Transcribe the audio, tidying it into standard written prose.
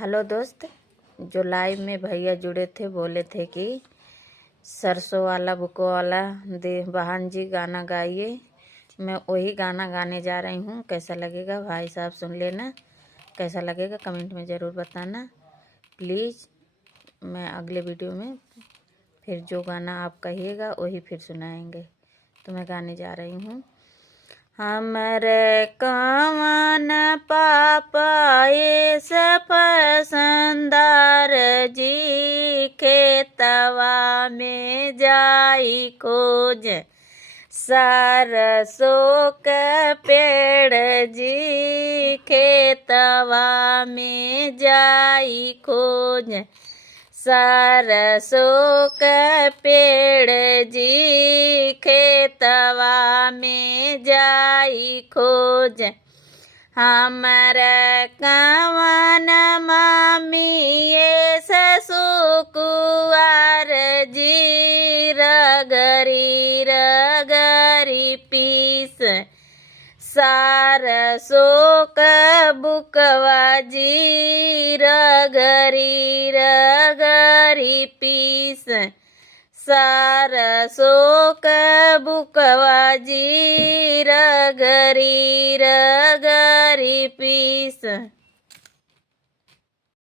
Hello दोस्त। जो live में भैया जुड़े थे बोले थे कि सरसों वाला बुको वाला दे बहन जी गाना गाइए। मैं वही गाना गाने जा रही हूँ। कैसा लगेगा भाई साहब सुन लेना। कैसा लगेगा कमेंट में ज़रूर बताना प्लीज़। मैं अगले वीडियो में फिर जो गाना आप कहिएगा वही फिर सुनाएंगे। तो मैं गाने जा रही हूँ। हमरे कवन पापा इस पसंदार जी खेतवा में जाई खोज सरसों के पेड़ जी खेतवा में जाई खोज सरसों के पेड़ जी खेतवा में जाई खोज। हमरा कवन मामी ये ससुकुआर जी रगरी रगरी पीस सरसों का बुकवा जी रगरी रगरी पीस सरसों का बुकवा जी रगरी रगरी पीस।